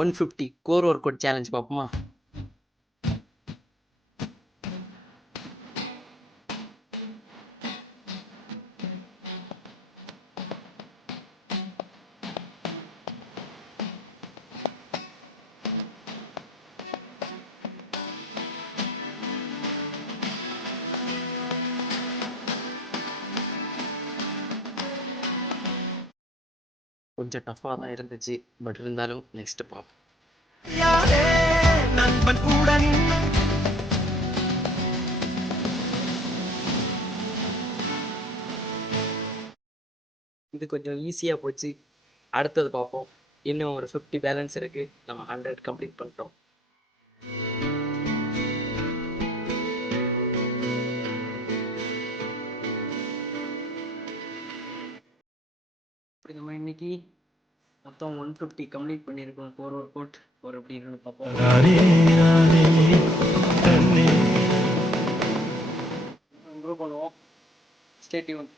150 core work out challenge பார்ப்போமா? கொஞ்சம் டஃப்பாக தான் இருந்துச்சு, பட் இருந்தாலும் நெக்ஸ்ட் பார்ப்போம். இது கொஞ்சம் ஈஸியாக போச்சு. அடுத்தது பார்ப்போம். இன்னும் ஒரு 50 பேலன்ஸ் இருக்கு. நம்ம 100 கம்ப்ளீட் பண்ணிட்டோம். இப்படி நம்ம இன்னைக்கு மொத்தம் 150 கம்ப்ளீட் பண்ணியிருக்கோம். கோர் ஒர்க் அவுட் ஒரு எப்படி இருக்குன்னு பார்ப்போம். இம்ப்ரூவ் பண்ணுவோம். Stay tune.